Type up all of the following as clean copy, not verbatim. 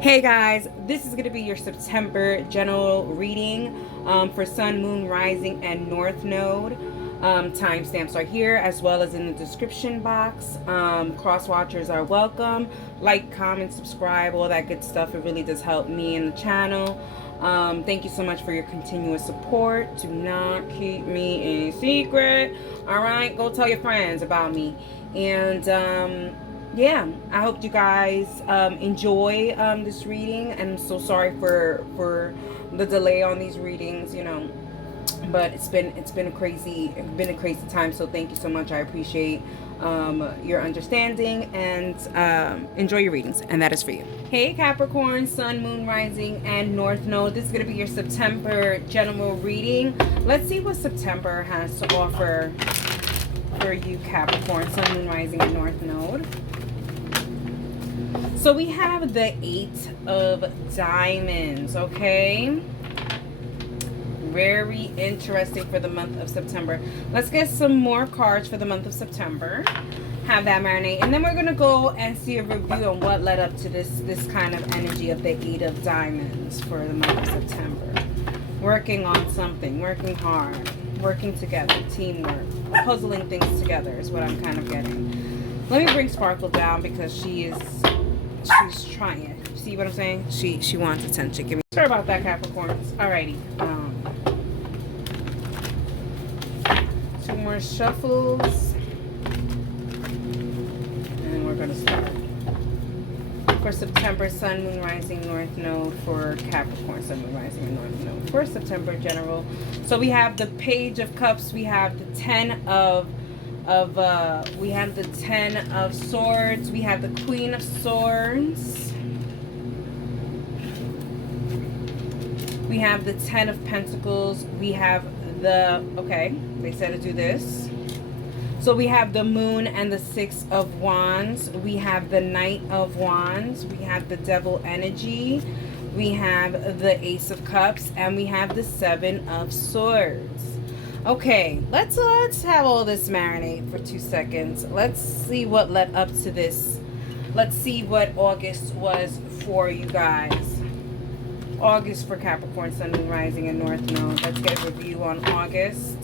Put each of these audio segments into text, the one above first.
Hey guys, this is going to be your September general reading for Sun, Moon, Rising, and North Node. Timestamps are here as well as in the description box. Cross watchers are welcome. Like, comment, subscribe, all that good stuff. It really does help me and the channel. Thank you so much for your continuous support. Do not keep me a secret. Alright, go tell your friends about me. And yeah, I hope you guys enjoy this reading. And I'm so sorry for the delay on these readings, you know, but it's been a crazy time. So thank you so much. I appreciate your understanding, and enjoy your readings, and that is for you. Hey Capricorn, Sun, Moon, Rising, and North Node. This is going to be your September general reading. Let's see what September has to offer for you Capricorn, Sun, Moon, Rising, and North Node. So we have the 8 of Diamonds, okay? Very interesting for the month of September. Let's get some more cards for the month of September. Have that marinate. And then we're going to go and see a review on what led up to this kind of energy of the 8 of Diamonds for the month of September. Working on something, working hard, working together, teamwork, puzzling things together is what I'm kind of getting. Let me bring Sparkle down because she's trying. See what I'm saying? She wants attention. Give me. Sorry about that, Capricorns. Alrighty. Two more shuffles, and we're gonna start for September. Sun, Moon, Rising, North Node for Capricorn. Sun, Moon, Rising, and North Node for September general. So we have the Page of Cups. We have the 10 of we have the 10 of Swords. We have the Queen of Swords. We have the 10 of Pentacles. We have the, okay, they said to do this. So we have the Moon and the 6 of Wands. We have the Knight of Wands. We have the Devil energy. We have the Ace of Cups, and we have the 7 of Swords. Okay, let's have all this marinate for 2 seconds. Let's see what led up to this. Let's see what August was for you guys. August for Capricorn, Sun, Moon, Rising, and North Node. Let's get a review on August.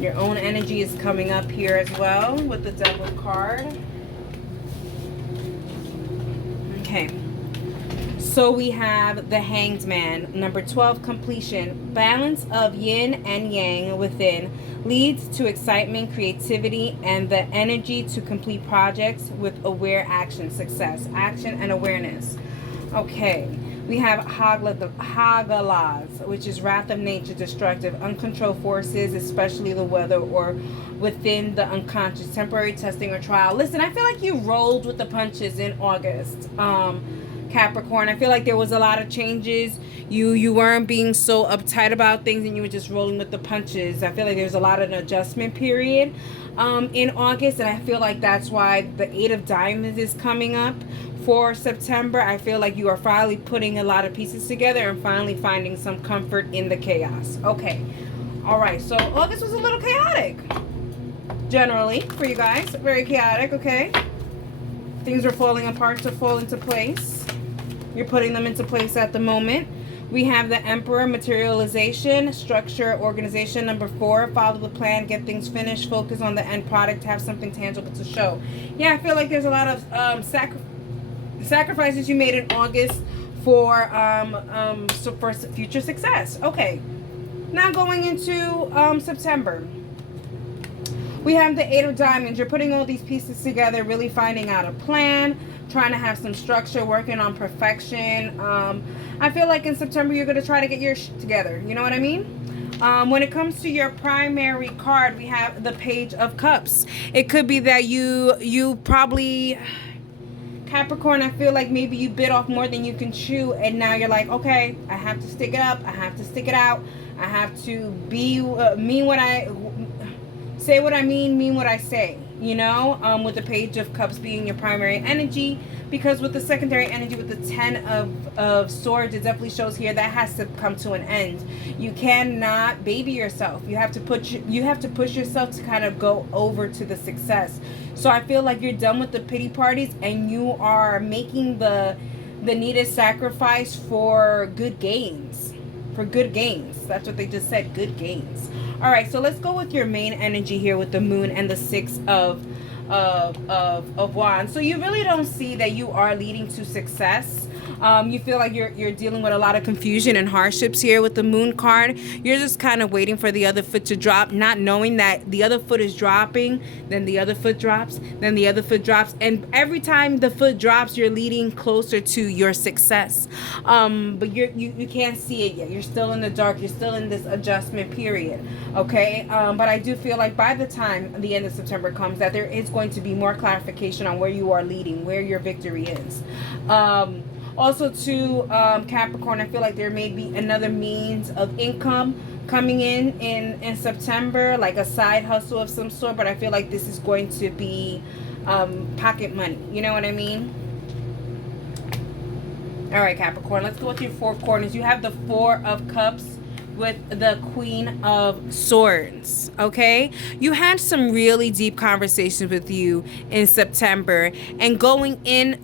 Your own energy is coming up here as well with the Devil card. Okay. So we have the Hanged Man, number 12, completion. Balance of yin and yang within leads to excitement, creativity, and the energy to complete projects with aware action, success, action, and awareness. Okay, we have Hagalaz, which is wrath of nature, destructive, uncontrolled forces, especially the weather or within the unconscious, temporary testing or trial. Listen, I feel like you rolled with the punches in August. Capricorn, I feel like there was a lot of changes. You weren't being so uptight about things, and you were just rolling with the punches. I feel like there's a lot of an adjustment period in August, and I feel like that's why the 8 of Diamonds is coming up for September. I feel like you are finally putting a lot of pieces together and finally finding some comfort in the chaos. Okay, all right, so August was a little chaotic generally for you guys. Very chaotic. Okay, things are falling apart to fall into place. You're putting them into place at the moment. We have the Emperor, materialization, structure, organization. Number 4, follow the plan, get things finished, focus on the end product, have something tangible to show. Yeah, I feel like there's a lot of sacrifices you made in August for future success. Okay, now going into September. We have the 8 of Diamonds. You're putting all these pieces together, really finding out a plan, trying to have some structure, working on perfection. I feel like in September you're going to try to get your shit together. You know what I mean? When it comes to your primary card, we have the Page of Cups. It could be that you probably, Capricorn, I feel like maybe you bit off more than you can chew, and now you're like, okay, I have to stick it up. I have to stick it out. I have to be mean what I say what I mean what I say. you know, with the Page of Cups being your primary energy, because with the secondary energy, with the Ten of Swords, it definitely shows here that has to come to an end. You cannot baby yourself. You have to push yourself to kind of go over to the success. So I feel like you're done with the pity parties and you are making the needed sacrifice for good gains. For good gains. That's what they just said, good gains. All right, so let's go with your main energy here with the Moon and the Six of Wands. So you really don't see that you are leading to success. You feel like you're dealing with a lot of confusion and hardships here with the Moon card. You're just kind of waiting for the other foot to drop, not knowing that the other foot is dropping, then the other foot drops, then the other foot drops, and every time the foot drops, you're leading closer to your success. But you can't see it yet. You're still in the dark. You're still in this adjustment period. Okay, but I do feel like by the time the end of September comes, that there is going to be more clarification on where you are leading, where your victory is. Also, to Capricorn, I feel like there may be another means of income coming in September, like a side hustle of some sort, but I feel like this is going to be pocket money. You know what I mean? All right, Capricorn, let's go with your four corners. You have the Four of Cups with the Queen of Swords. Okay, you had some really deep conversations with you in September, and going in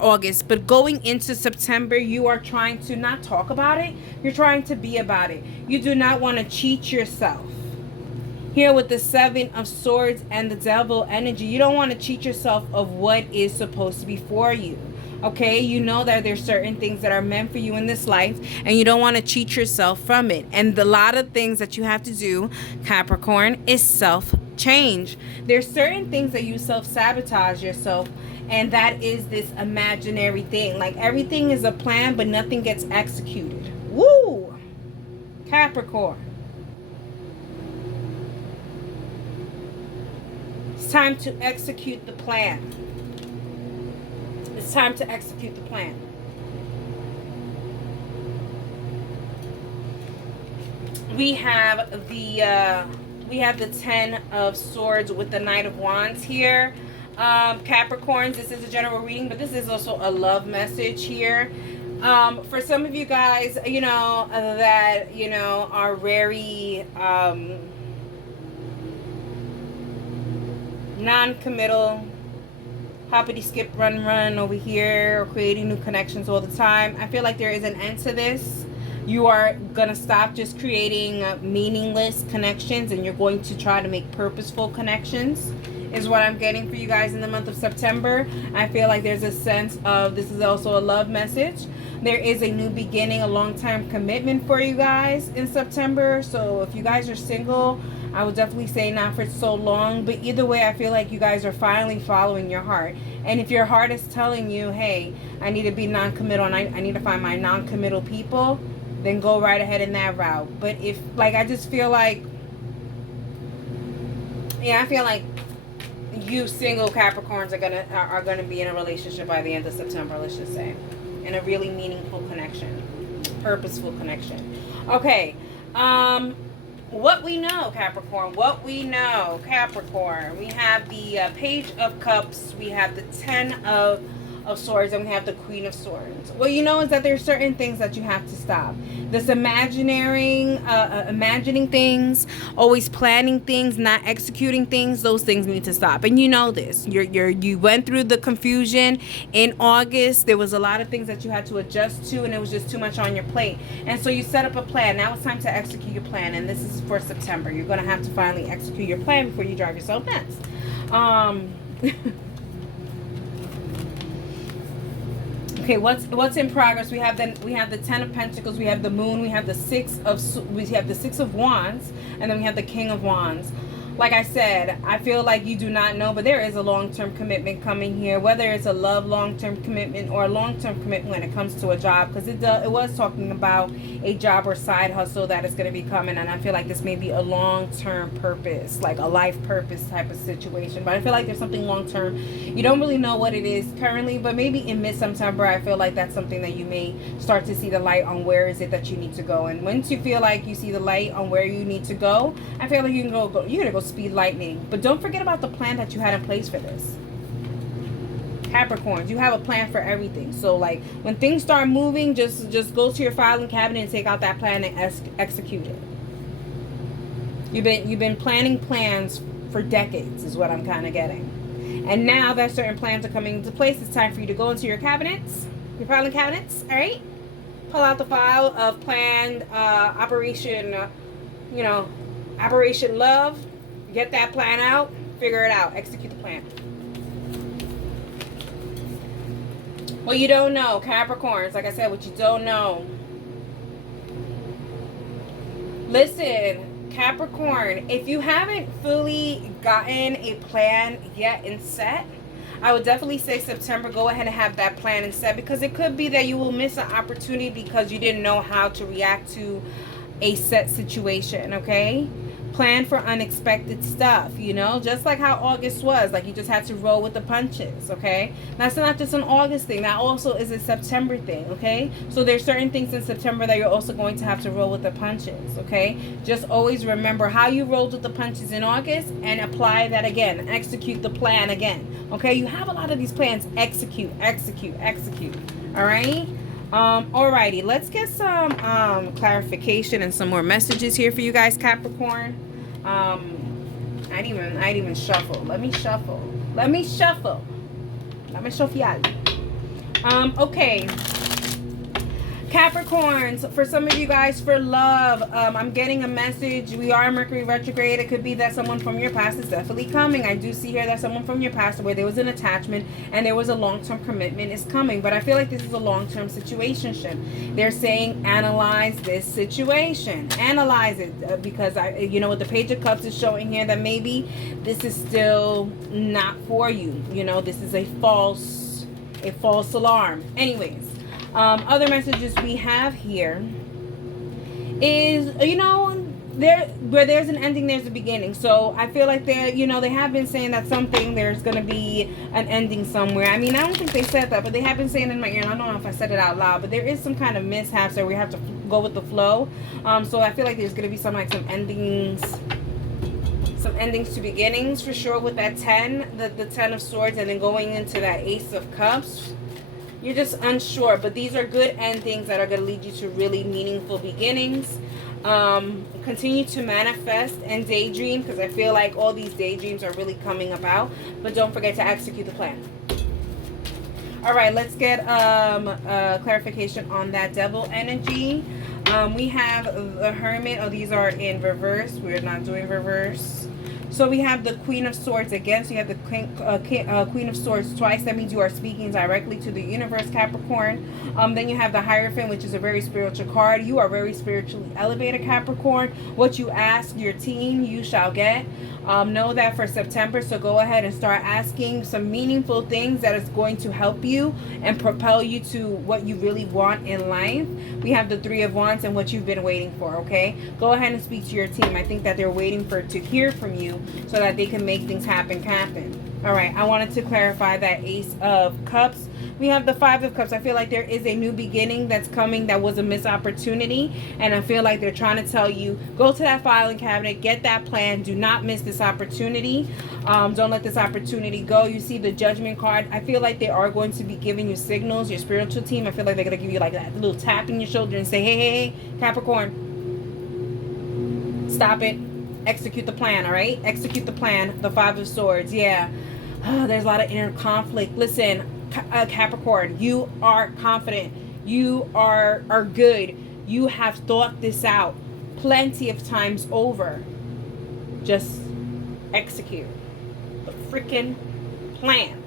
August, but going into September, you are trying to not talk about it. You're trying to be about it. You do not want to cheat yourself. Here with the Seven of Swords and the Devil energy, you don't want to cheat yourself of what is supposed to be for you. Okay, you know that there's certain things that are meant for you in this life, and you don't want to cheat yourself from it. And a lot of things that you have to do, Capricorn, is self-change. There's certain things that you self-sabotage yourself, and that is this imaginary thing. Like everything is a plan, but nothing gets executed. Woo! Capricorn. It's time to execute the plan. It's time to execute the plan. We have the Ten of Swords with the Knight of Wands here. Capricorns, this is a general reading, but this is also a love message here. For some of you guys, you know, that, you know, are very non-committal, hoppity skip run over here, or creating new connections all the time. I feel like there is an end to this. You are gonna stop just creating meaningless connections, and you're going to try to make purposeful connections, is what I'm getting for you guys in the month of September. I feel like there's a sense of, this is also a love message. There is a new beginning, a long-term commitment for you guys in September. So if you guys are single, I would definitely say not for so long, but either way, I feel like you guys are finally following your heart. And if your heart is telling you, hey, I need to be non-committal and I need to find my non-committal people, then go right ahead in that route. But if, like, I just feel like, yeah, I feel like you single Capricorns are gonna be in a relationship by the end of September, let's just say, in a really meaningful connection, purposeful connection. Okay, what we know, Capricorn, what we know, Capricorn. We have the Page of Cups, we have the Ten of Swords, and we have the Queen of Swords. What you know is that there's certain things that you have to stop. This imagining things, always planning things, not executing things, those things need to stop. And you know this. You went through the confusion in August. There was a lot of things that you had to adjust to, and it was just too much on your plate. And so you set up a plan. Now it's time to execute your plan, and this is for September. You're going to have to finally execute your plan before you drive yourself nuts. Okay, what's in progress? We have the Ten of Pentacles, we have the Moon, we have the Six of Wands, and then we have the King of Wands. Like I said, I feel like you do not know, but there is a long-term commitment coming here, whether it's a love long-term commitment or a long-term commitment when it comes to a job, because it was talking about a job or side hustle that is going to be coming, and I feel like this may be a long-term purpose, like a life purpose type of situation. But I feel like there's something long-term. You don't really know what it is currently, but maybe in mid-September, I feel like that's something that you may start to see the light on where is it that you need to go. And once you feel like you see the light on where you need to go, I feel like you're gonna go speed lightning. But don't forget about the plan that you had in place for this. Capricorns, you have a plan for everything. So like when things start moving, just go to your filing cabinet and take out that plan and execute it. You've been planning plans for decades is what I'm kind of getting. And now that certain plans are coming into place, it's time for you to go into your cabinets, your filing cabinets, all right? Pull out the file of planned operation, Operation Love. Get that plan out, figure it out, execute the plan. What you don't know, Capricorns, like I said, what you don't know. Listen, Capricorn, if you haven't fully gotten a plan yet and set, I would definitely say September, go ahead and have that plan and set, because it could be that you will miss an opportunity because you didn't know how to react to a set situation, okay? Plan for unexpected stuff, just like how August was. Like, you just had to roll with the punches, okay? That's not just an August thing. That also is a September thing, okay? So there's certain things in September that you're also going to have to roll with the punches, okay? Just always remember how you rolled with the punches in August and apply that again. Execute the plan again, okay? You have a lot of these plans. Execute, all right? Alrighty, let's get some clarification and some more messages here for you guys, Capricorn. I didn't even shuffle. Let me shuffle. Y'all. Okay. Capricorns, for some of you guys, for love, I'm getting a message. We are in Mercury retrograde. It could be that someone from your past is definitely coming. I do see here that someone from your past where there was an attachment and there was a long-term commitment is coming. But I feel like this is a long-term situationship. They're saying analyze this situation. Analyze it because, what the Page of Cups is showing here, that maybe this is still not for you. This is a false alarm. Anyways. Other messages we have here is, where there's an ending, there's a beginning. So I feel like they have been saying that there's going to be an ending somewhere. I mean, I don't think they said that, but they have been saying in my ear, and I don't know if I said it out loud, but there is some kind of mishaps that we have to go with the flow. So I feel like there's going to be some endings to beginnings for sure with that 10, the 10 of Swords, and then going into that Ace of Cups. You're just unsure, but these are good endings that are going to lead you to really meaningful beginnings. Continue to manifest and daydream, because I feel like all these daydreams are really coming about, but don't forget to execute the plan. All right, let's get clarification on that Devil energy. We have the Hermit. Oh, these are in reverse. We're not doing reverse. So we have the Queen of Swords again. So you have the Queen of Swords twice. That means you are speaking directly to the universe, Capricorn. Then you have the Hierophant, which is a very spiritual card. You are very spiritually elevated, Capricorn. What you ask your team, you shall get. Know that for September. So go ahead and start asking some meaningful things that is going to help you and propel you to what you really want in life. We have the Three of Wands and what you've been waiting for, okay? Go ahead and speak to your team. I think that they're waiting to hear from you so that they can make things happen. All right, I wanted to clarify that Ace of Cups. We have the Five of Cups. I feel like there is a new beginning that's coming that was a missed opportunity, and I feel like they're trying to tell you, go to that filing cabinet, get that plan, do not miss this opportunity. Don't let this opportunity go. You see the Judgment card. I feel like they are going to be giving you signals, your spiritual team. I feel like they're going to give you like that little tap in your shoulder and say, hey, Capricorn, stop it. Execute the plan, all right? Execute the plan. The Five of Swords, yeah. There's a lot of inner conflict. Listen, Capricorn, you are confident. You are good. You have thought this out plenty of times over. Just execute the freaking plan.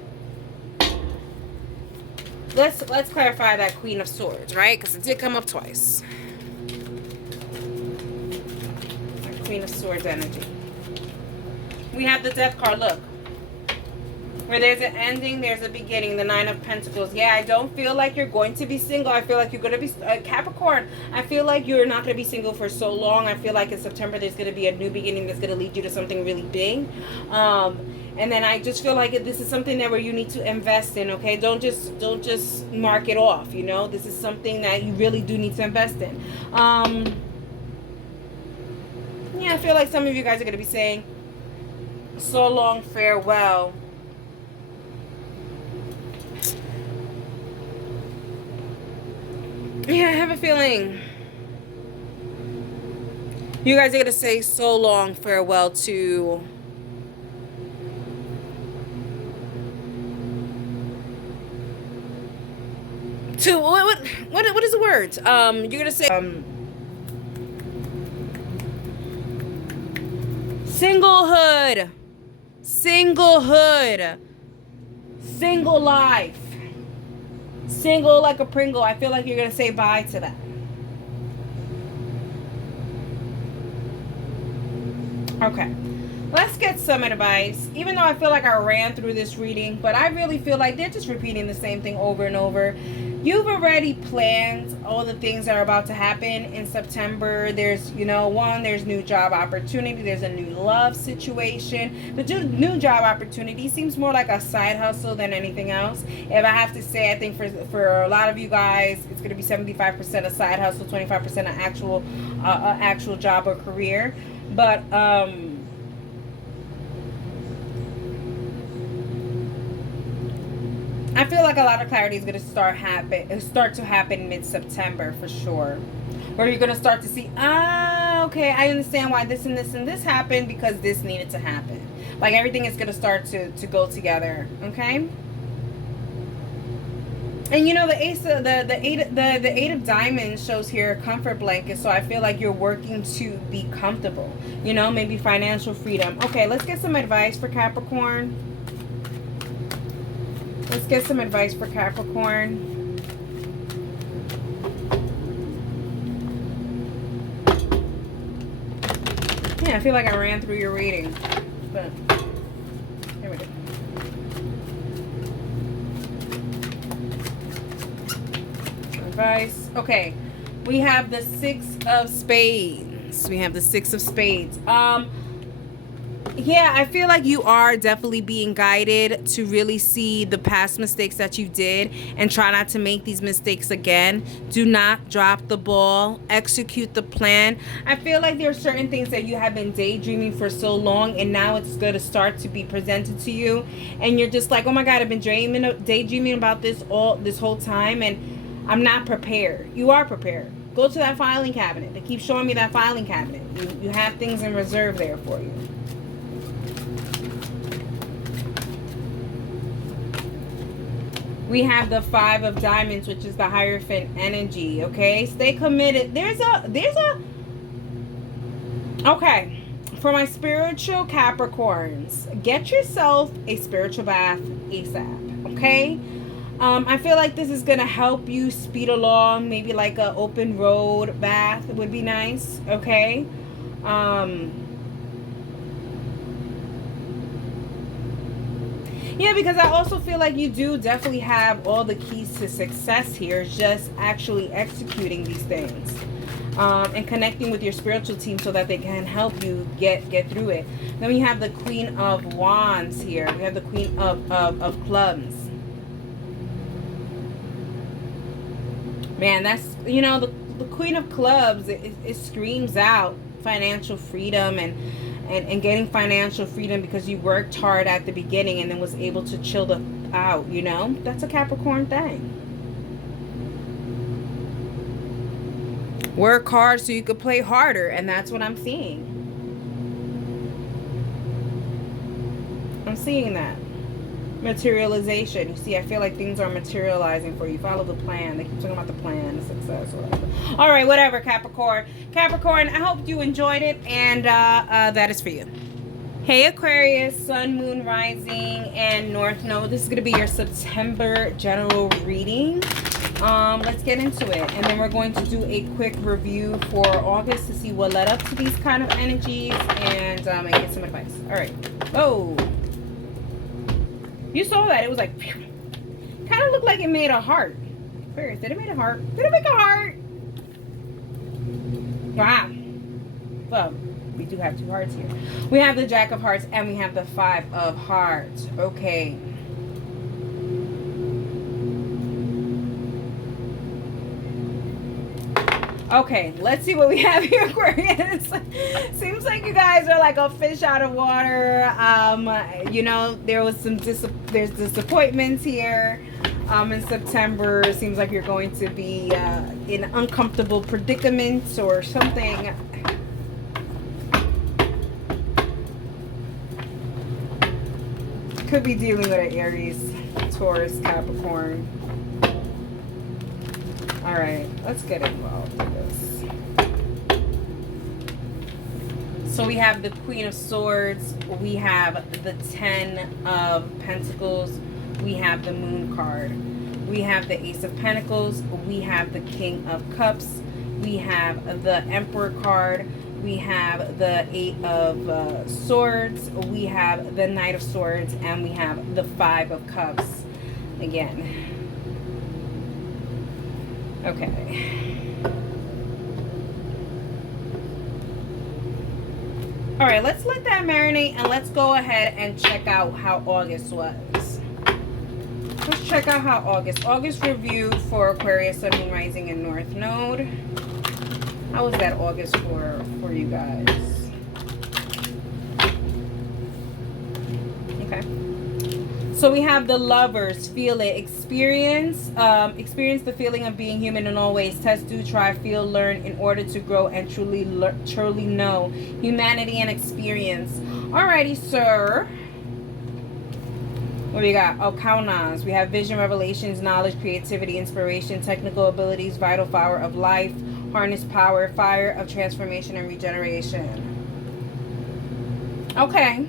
Let's clarify that Queen of Swords, right? Because it did come up twice. Queen of Swords energy. We have the Death card. Look, where there's an ending, there's a beginning. The Nine of Pentacles. Yeah, I don't feel like you're going to be single. I feel like you're going to be Capricorn. I feel like you're not going to be single for so long. I feel like in September there's going to be a new beginning that's going to lead you to something really big. And then I just feel like this is something that where you need to invest in. Okay, don't just mark it off. This is something that you really do need to invest in. Yeah, I feel like some of you guys are going to be saying, So long, farewell. Yeah, I have a feeling you guys are going to say so long, farewell to what is the word? You're going to say singlehood. Singlehood. Single life. Single like a Pringle. I feel like you're going to say bye to that. Okay. Let's get some advice. Even though I feel like I ran through this reading, but I really feel like they're just repeating the same thing over and over. You've already planned all the things that are about to happen in September. There's, there's new job opportunity. There's a new love situation. The new job opportunity seems more like a side hustle than anything else. If I have to say, I think for a lot of you guys, it's going to be 75% a side hustle, 25% an actual job or career. But I feel like a lot of clarity is going to start to happen mid-September for sure. Or you're going to start to see, okay, I understand why this and this and this happened, because this needed to happen. Like everything is going to start to go together, okay? And the eight of diamonds shows here comfort blanket. So I feel like you're working to be comfortable. Maybe financial freedom. Okay, let's get some advice for Capricorn. Let's get some advice for Capricorn. Yeah, I feel like I ran through your reading, but here we go. Advice. Okay, we have the Six of Spades. Yeah, I feel like you are definitely being guided to really see the past mistakes that you did and try not to make these mistakes again. Do not drop the ball. Execute the plan. I feel like there are certain things that you have been daydreaming for so long, and now it's going to start to be presented to you, and you're just like, oh my God, I've been daydreaming about this whole time, and I'm not prepared. You are prepared. Go to that filing cabinet. They keep showing me that filing cabinet. You have things in reserve there for you. We have the Five of Diamonds, which is the Hierophant energy, okay? Stay committed. Okay. For my spiritual Capricorns, get yourself a spiritual bath ASAP, okay? I feel like this is going to help you speed along. Maybe like an open road bath would be nice, okay? Yeah, because I also feel like you do definitely have all the keys to success here, just actually executing these things. And connecting with your spiritual team so that they can help you get through it. Then we have the Queen of Wands here. We have the Queen of Clubs. Man, that's, the Queen of Clubs, it screams out financial freedom and getting financial freedom because you worked hard at the beginning and then was able to chill out, That's a Capricorn thing. Work hard so you could play harder, and that's what I'm seeing. I'm seeing that. Materialization. You see, I feel like things are materializing for you. Follow the plan. They keep talking about the plan, the success, whatever. All right, whatever, Capricorn. Capricorn, I hope you enjoyed it, and that is for you. Hey, Aquarius, Sun, Moon, Rising, and North Node. This is going to be your September general reading. Let's get into it, and then we're going to do a quick review for August to see what led up to these kind of energies, and get some advice. All right. Oh. You saw that. It was like, kind of looked like it made a heart. Aquarius, did it make a heart? Did it make a heart? Wow. Well, we do have two hearts here. We have the Jack of Hearts and we have the Five of Hearts. Okay. Okay, let's see what we have here, Aquarius. Seems like you guys are like a fish out of water. You know, there was there's disappointments here. In September, seems like you're going to be in uncomfortable predicaments or something. Could be dealing with an Aries, Taurus, Capricorn. All right, let's get involved in this. So we have the Queen of Swords. We have the Ten of Pentacles. We have the Moon card. We have the Ace of Pentacles. We have the King of Cups. We have the Emperor card. We have the Eight of Swords. We have the Knight of Swords. And we have the Five of Cups again. Okay. All right, let's let that marinate and let's go ahead and check out how August was. Let's check out how August review for Aquarius, Sun, Moon, Rising, and North Node. How was that August for you guys? Okay. So we have the Lovers. Feel it. Experience the feeling of being human in all ways. Test, do, try, feel, learn in order to grow and truly know humanity and experience. Alrighty, sir. What do we got? Oh, Kaunas. We have vision, revelations, knowledge, creativity, inspiration, technical abilities, vital power of life, harness power, fire of transformation and regeneration. Okay.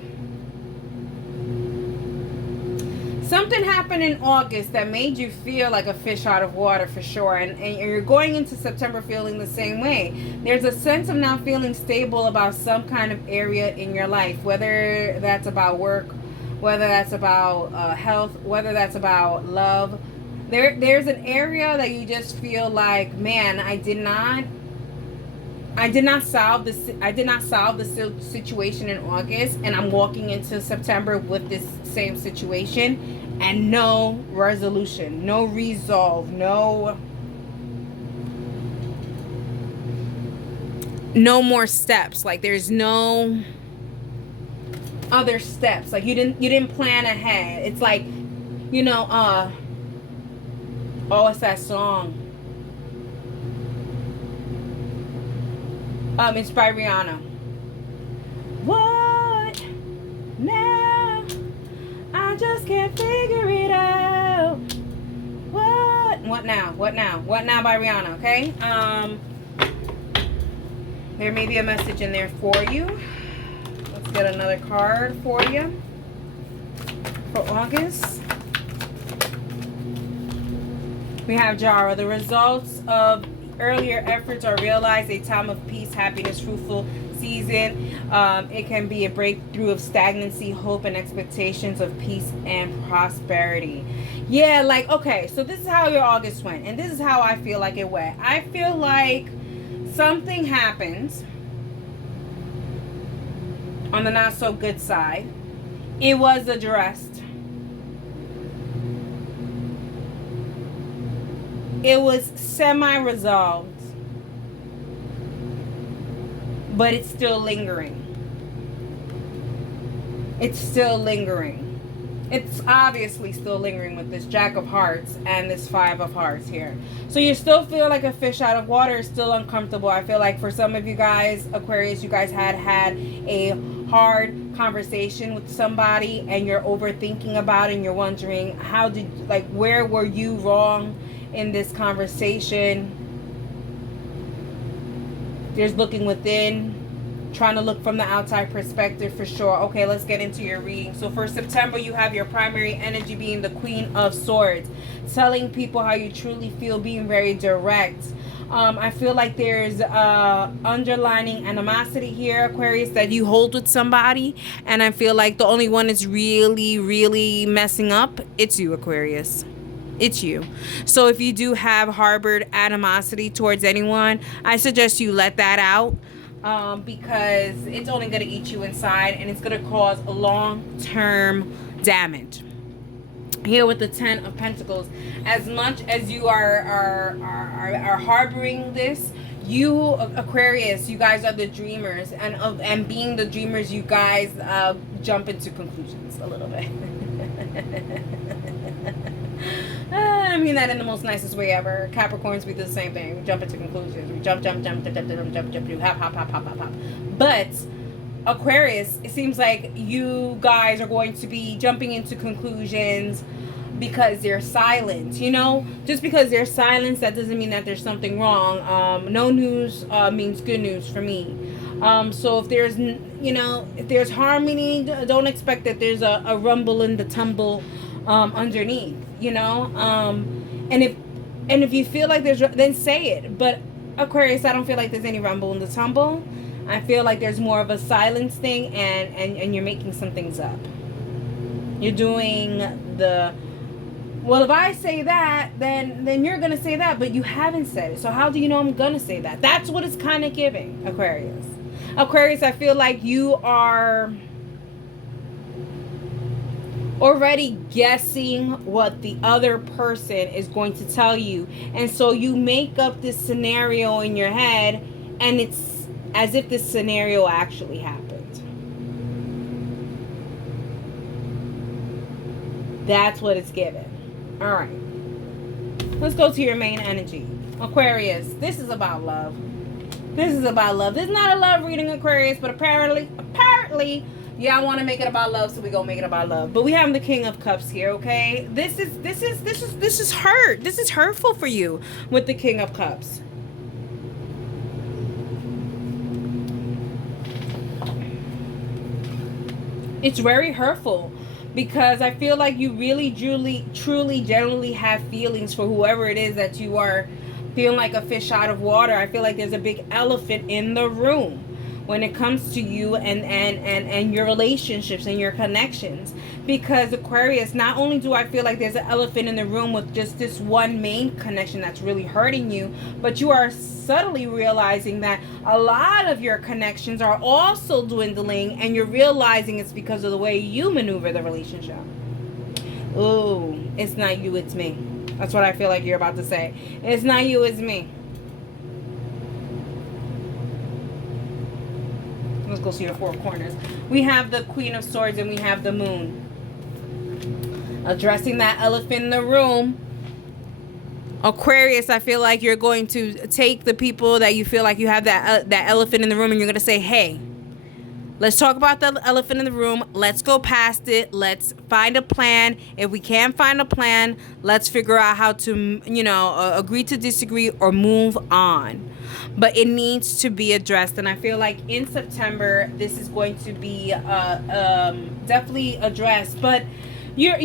Something happened in August that made you feel like a fish out of water for sure. And you're going into September feeling the same way. There's a sense of not feeling stable about some kind of area in your life, whether that's about work, whether that's about health, whether that's about love. There's an area that you just feel like, man, I did not solve the situation in August, and I'm walking into September with this same situation and no resolution, no resolve, no more steps. Like there's no other steps. Like you didn't plan ahead. It's like, you know, oh, it's that song. It's by Rihanna. What now? I just can't figure it out. What now? What now? What now by Rihanna, okay? There may be a message in there for you. Let's get another card for you for August. We have Jara. The results of earlier efforts are realized. A time of peace, happiness, fruitful season. It can be a breakthrough of stagnancy, hope, and expectations of peace and prosperity. Yeah, like, okay, so this is how your August went, and this is how I feel like it went. I feel like something happens on the not so good side. It was addressed. It was semi-resolved, but it's still lingering. It's still lingering. It's obviously still lingering with this Jack of Hearts and this Five of Hearts here. So you still feel like a fish out of water. It's still uncomfortable. I feel like for some of you guys, Aquarius, you guys had a hard conversation with somebody and you're overthinking about it and you're wondering where were you wrong in this conversation. There's looking within, trying to look from the outside perspective for sure. Okay, let's get into your reading. So for September, you have your primary energy being the Queen of Swords, telling people how you truly feel, being very direct. I feel like there's underlining animosity here, Aquarius, that you hold with somebody, and I feel like the only one is really, really messing up. It's you, Aquarius. It's you. So if you do have harbored animosity towards anyone, I suggest you let that out, because it's only going to eat you inside and it's going to cause a long-term damage. Here with the Ten of Pentacles, as much as you are harboring this, You, Aquarius, you guys are the dreamers, and being the dreamers, you guys jump into conclusions a little bit. I mean that in the most nicest way ever. Capricorns, we do the same thing. We jump into conclusions. We jump, you hop, hop, hop, hop, hop, hop. But Aquarius, it seems like you guys are going to be jumping into conclusions because they're silent. You know, just because they're silent, that doesn't mean that there's something wrong. No news means good news for me. So if there's, you know, if there's harmony, don't expect that there's a rumble in the tumble underneath. You know, and if you feel like there's, then say it. But Aquarius, I don't feel like there's any rumble in the tumble. I feel like there's more of a silence thing, and you're making some things up. You're doing the, well, if I say that, then you're gonna say that, but you haven't said it. So how do you know I'm gonna say that? That's what it's kind of giving, Aquarius. Aquarius, I feel like you are already guessing what the other person is going to tell you, and so you make up this scenario in your head, and it's as if this scenario actually happened. That's what it's given. All right, let's go to your main energy, Aquarius. This is about love. This is about love. This is not a love reading, Aquarius, but apparently yeah, I want to make it about love, so we gonna make it about love. But we have the King of Cups here, okay? This is hurt. This is hurtful for you with the King of Cups. It's very hurtful because I feel like you really, truly, genuinely have feelings for whoever it is that you are feeling like a fish out of water. I feel like there's a big elephant in the room when it comes to you and your relationships and your connections. Because Aquarius, not only do I feel like there's an elephant in the room with just this one main connection that's really hurting you, but you are subtly realizing that a lot of your connections are also dwindling, and you're realizing it's because of the way you maneuver the relationship. Ooh, it's not you, it's me. That's what I feel like you're about to say. It's not you, it's me. Let's go see the four corners. We have the Queen of Swords and we have the Moon. Addressing that elephant in the room. Aquarius, I feel like you're going to take the people that you feel like you have that elephant in the room, and you're going to say, hey, let's talk about the elephant in the room. Let's go past it. Let's find a plan. If we can't find a plan, let's figure out how to, you know, agree to disagree or move on. But it needs to be addressed. And I feel like in September, this is going to be definitely addressed. But you're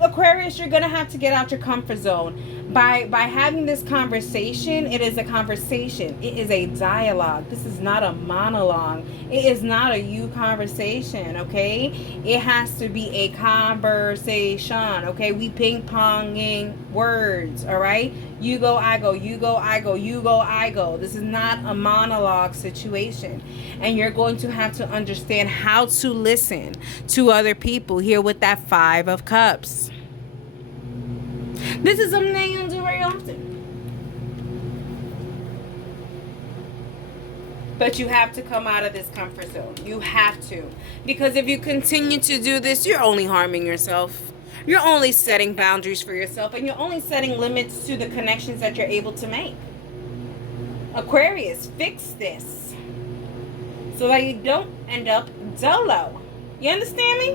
Aquarius, you're going to have to get out your comfort zone. By having this conversation, it is a conversation. It is a dialogue. This is not a monologue. It is not a you conversation, okay? It has to be a conversation, okay? We ping-ponging words, all right? You go, I go, you go, I go, you go, I go. This is not a monologue situation. And you're going to have to understand how to listen to other people here with that Five of Cups. This is something that you don't do very often. But you have to come out of this comfort zone. You have to. Because if you continue to do this, you're only harming yourself. You're only setting boundaries for yourself. And you're only setting limits to the connections that you're able to make. Aquarius, fix this. So that you don't end up dolo. You understand me?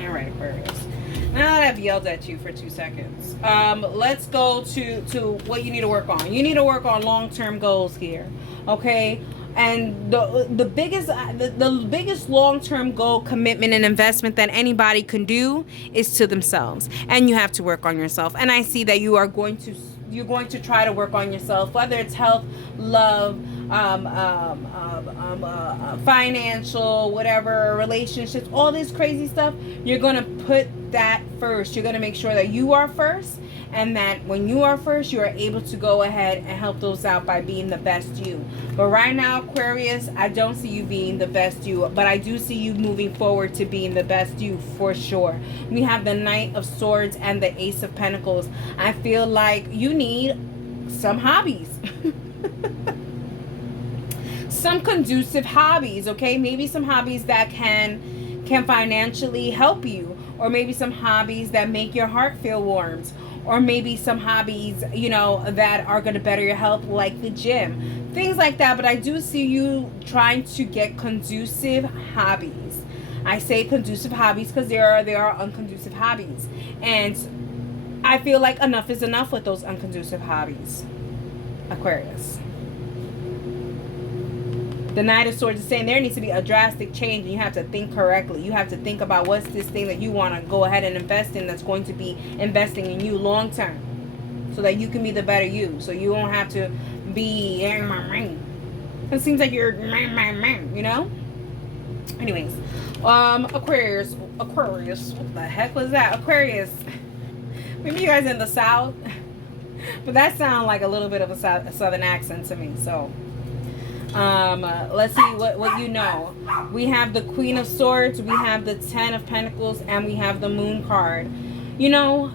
All right, Aquarius. Now that I've yelled at you for 2 seconds, let's go to what you need to work on. You need to work on long-term goals here, okay? And the biggest long-term goal, commitment, and investment that anybody can do is to themselves. And you have to work on yourself. And I see that you're going to try to work on yourself, whether it's health, love, financial, whatever, relationships, all this crazy stuff, you're going to put that first. You're going to make sure that you are first, and that when you are first, you are able to go ahead and help those out by being the best you. But right now, Aquarius, I don't see you being the best you, but I do see you moving forward to being the best you for sure. We have the Knight of Swords and the Ace of Pentacles. I feel like you need some hobbies. Some conducive hobbies, okay? Maybe some hobbies that can financially help you, or maybe some hobbies that make your heart feel warmed, or maybe some hobbies, you know, that are going to better your health, like the gym, things like that. But I do see you trying to get conducive hobbies. I say conducive hobbies because there are unconducive hobbies, and I feel like enough is enough with those unconducive hobbies, Aquarius. The Knight of Swords is saying there needs to be a drastic change, and you have to think correctly. You have to think about what's this thing that you want to go ahead and invest in that's going to be investing in you long term, so that you can be the better you, so you won't have to be, it seems like you're, you know. Anyways, Aquarius, what the heck was that? Aquarius, maybe you guys in the South, but that sounds like a little bit of a Southern accent to me. So let's see what you know. We have the Queen of Swords, we have the Ten of Pentacles, and we have the Moon card. You know,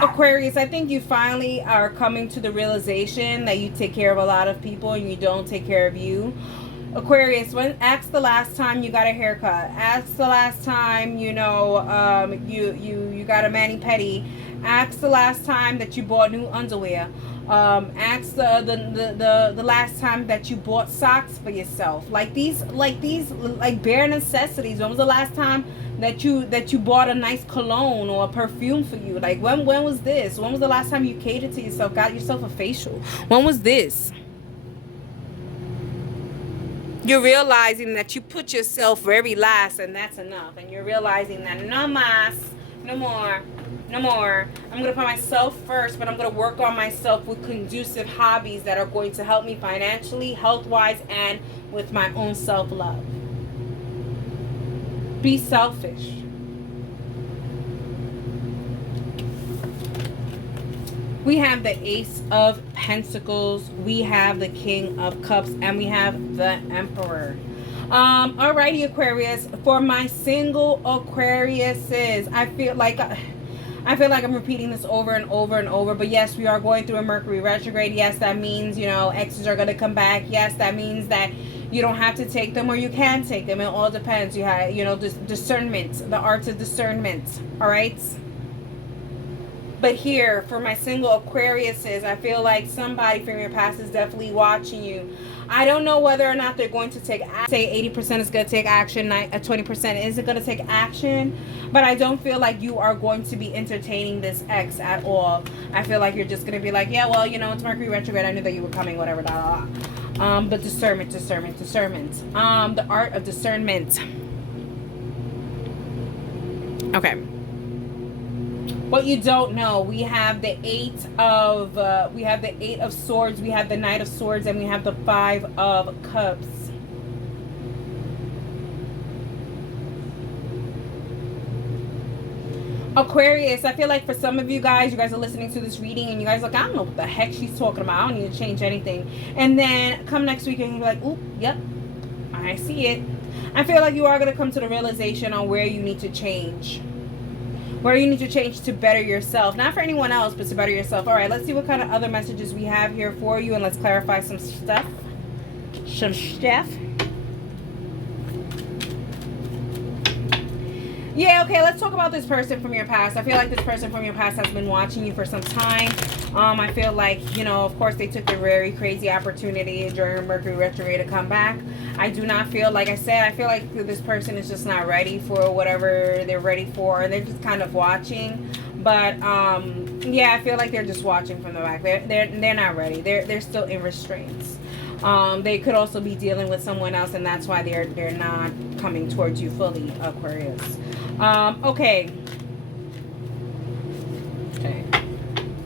Aquarius, I think you finally are coming to the realization that you take care of a lot of people and you don't take care of you. Aquarius, ask the last time you got a haircut. Ask the last time, you know, you got a mani-pedi. Ask the last time that you bought new underwear. Ask the last time that you bought socks for yourself. Like these bare necessities. When was the last time that you bought a nice cologne or a perfume for you? Like when was this? When was the last time you catered to yourself, got yourself a facial? When was this? You're realizing that you put yourself very last, and that's enough. And you're realizing that no más, no more. I'm going to put myself first, but I'm going to work on myself with conducive hobbies that are going to help me financially, health-wise, and with my own self-love. Be selfish. We have the Ace of Pentacles, we have the King of Cups, and we have the Emperor. Alrighty, Aquarius. For my single Aquariuses, I feel like I'm repeating this over and over and over. But yes, we are going through a Mercury retrograde. Yes, that means, you know, exes are going to come back. Yes, that means that you don't have to take them, or you can take them. It all depends. You have, you know, discernment, the arts of discernment. All right. But here, for my single Aquariuses, I feel like somebody from your past is definitely watching you. I don't know whether or not they're going to take action. Say 80% is going to take action, 20% isn't going to take action. But I don't feel like you are going to be entertaining this ex at all. I feel like you're just going to be like, yeah, well, you know, it's Mercury retrograde. I knew that you were coming, whatever, blah, blah, blah. But discernment. The art of discernment. Okay. What you don't know, we have the Eight of Swords, we have the Knight of Swords, and we have the Five of Cups. Aquarius, I feel like for some of you guys are listening to this reading and you guys are like, I don't know what the heck she's talking about. I don't need to change anything. And then come next week and you're like, oop, yep, I see it. I feel like you are going to come to the realization on where you need to change. Where you need to change to better yourself. Not for anyone else, but to better yourself. All right, let's see what kind of other messages we have here for you. And let's clarify some stuff. Yeah, okay, let's talk about this person from your past. I feel like this person from your past has been watching you for some time. I feel like, you know, of course, they took the very crazy opportunity during Mercury retrograde to come back. I do not feel, like I said, I feel like this person is just not ready for whatever they're ready for. They're just kind of watching. But, yeah, I feel like they're just watching from the back. They're not ready. They're still in restraints. They could also be dealing with someone else, and that's why they're not coming towards you fully, Aquarius. Okay.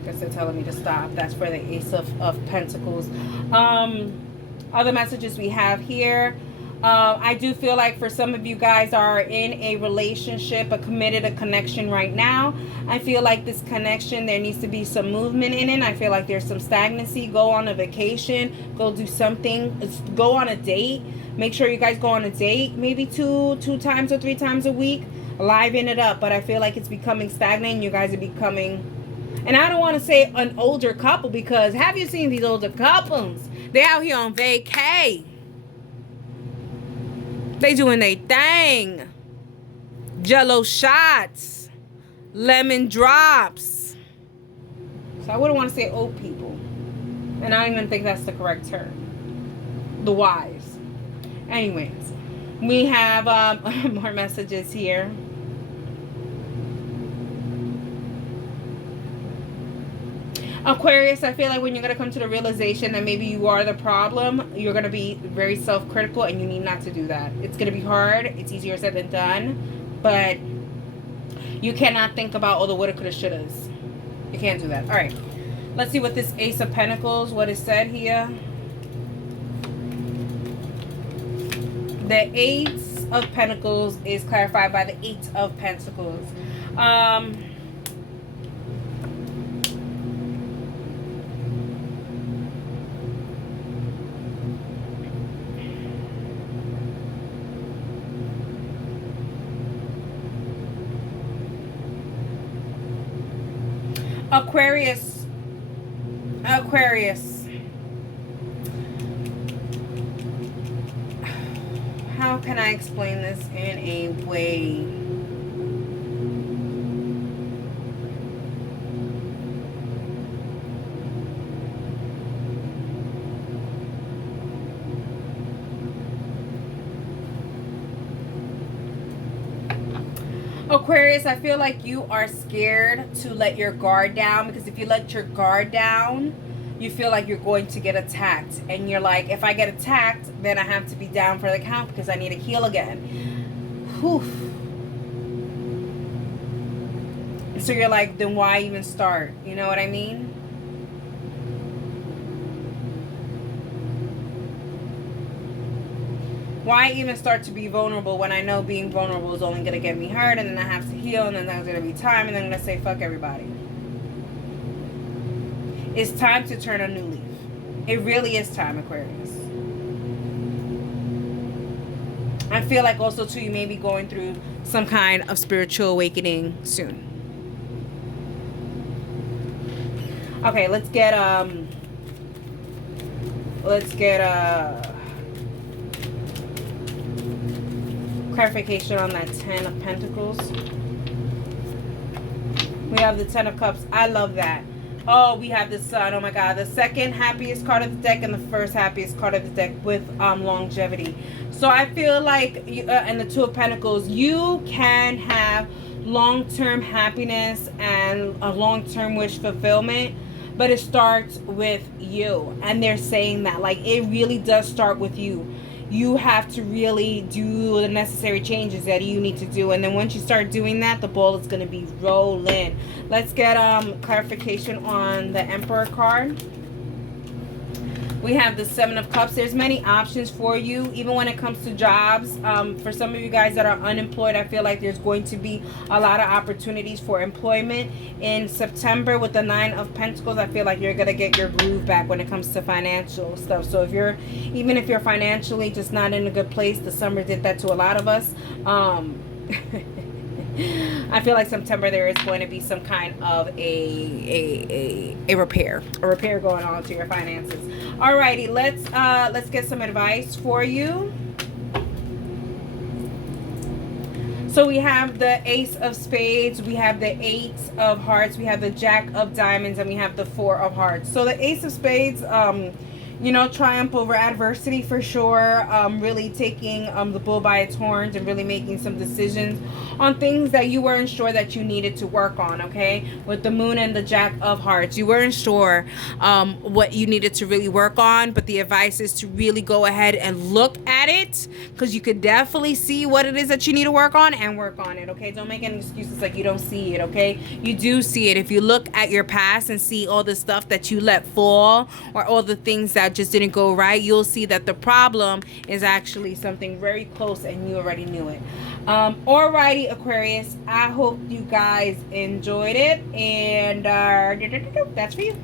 Guess are telling me to stop. That's for the Ace of Pentacles. Other messages we have here. I do feel like for some of you guys are in a relationship, a connection right now. I feel like this connection, there needs to be some movement in it. I feel like there's some stagnancy. Go on a vacation. Go do something. Go on a date. Make sure you guys go on a date. Maybe two times or 3 times a week. Liven it up. But I feel like it's becoming stagnant. You guys are becoming... And I don't want to say an older couple, because have you seen these older couples? They're out here on vacay. They doing their thing. Jello shots. Lemon drops. So I wouldn't want to say old people. And I don't even think that's the correct term. The wise. Anyways. We have more messages here. Aquarius, I feel like when you're going to come to the realization that maybe you are the problem, you're going to be very self-critical, and you need not to do that. It's going to be hard. It's easier said than done. But you cannot think about all the woulda, coulda, shouldas. You can't do that. All right. Let's see what this Ace of Pentacles, what is said here. The Ace of Pentacles is clarified by the 8 of Pentacles. Aquarius. How can I explain this in a way? Aquarius, I feel like you are scared to let your guard down, because if you let your guard down, you feel like you're going to get attacked. And you're like, if I get attacked, then I have to be down for the count because I need to heal again. Whew. So you're like, then why even start? You know what I mean? Why even start to be vulnerable when I know being vulnerable is only going to get me hurt, and then I have to heal, and then there's going to be time, and then I'm going to say, fuck everybody. It's time to turn a new leaf. It really is time, Aquarius. I feel like also, too, you may be going through some kind of spiritual awakening soon. Okay, let's get clarification on that 10 of Pentacles. We have the 10 of Cups. I love that. Oh, we have the Sun. Oh my God. The second happiest card of the deck and the first happiest card of the deck with longevity. So I feel like, and the 2 of Pentacles, you can have long-term happiness and a long-term wish fulfillment, but it starts with you. And they're saying that, like, it really does start with you. You have to really do the necessary changes that you need to do. And then once you start doing that, the ball is going to be rolling. Let's get clarification on the Emperor card. We have the 7 of Cups. There's many options for you, even when it comes to jobs. For some of you guys that are unemployed, I feel like there's going to be a lot of opportunities for employment. In September with the 9 of Pentacles, I feel like you're going to get your groove back when it comes to financial stuff. So even if you're financially just not in a good place, the summer did that to a lot of us. I feel like September there is going to be some kind of a repair going on to your finances. Alrighty, let's get some advice for you. So we have the Ace of Spades, we have the 8 of Hearts, we have the Jack of Diamonds, and we have the 4 of Hearts. So the Ace of Spades, you know, triumph over adversity for sure. Really taking the bull by its horns and really making some decisions on things that you weren't sure that you needed to work on, okay? With the moon and the jack of hearts, you weren't sure what you needed to really work on, but the advice is to really go ahead and look at it, because you could definitely see what it is that you need to work on and work on it, okay? Don't make any excuses like you don't see it, okay? You do see it. If you look at your past and see all the stuff that you let fall, or all the things that just didn't go right, you'll see that the problem is actually something very close and you already knew it. Alrighty, Aquarius, I hope you guys enjoyed it, and that's for you.